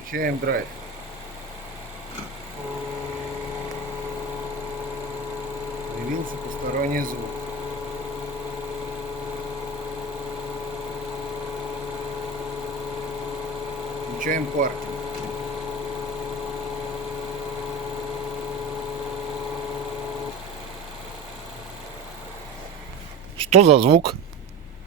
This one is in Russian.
Включаем драйв. Появился посторонний звук. Включаем паркинг. Что за звук?